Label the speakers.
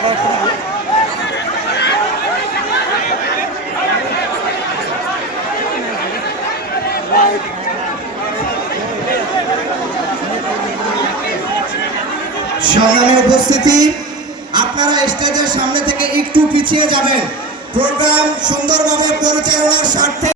Speaker 1: সামনে উপস্থিতি আপনারা স্টেজের সামনে থেকে একটু পিছিয়ে যাবেন প্রোগ্রাম সুন্দরভাবে পরিচালনার স্বার্থে